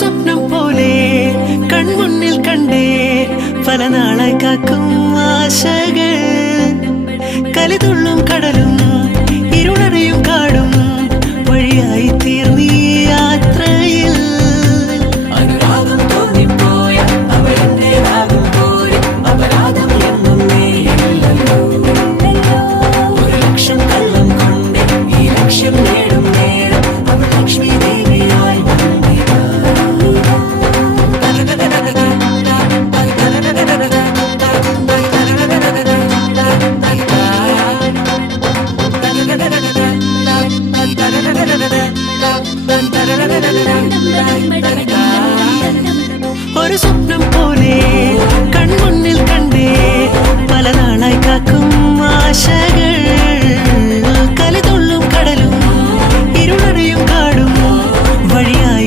സ്വപ്നം പോലെ കൺമുന്നിൽ കണ്ടേ പല നാളായി കാക്കും ആശകൾ